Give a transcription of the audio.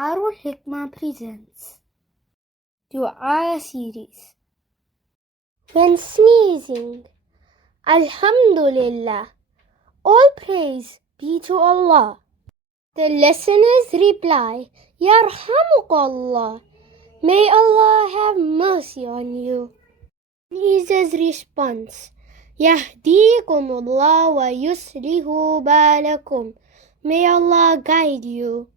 Darul Hikmah presents Dua series. When sneezing, Alhamdulillah, all praise be to Allah. The listeners reply, Yarhamukallah, may Allah have mercy on you. Sneezer's response, Yahdikumullah wa yuslihu balakum, may Allah guide you.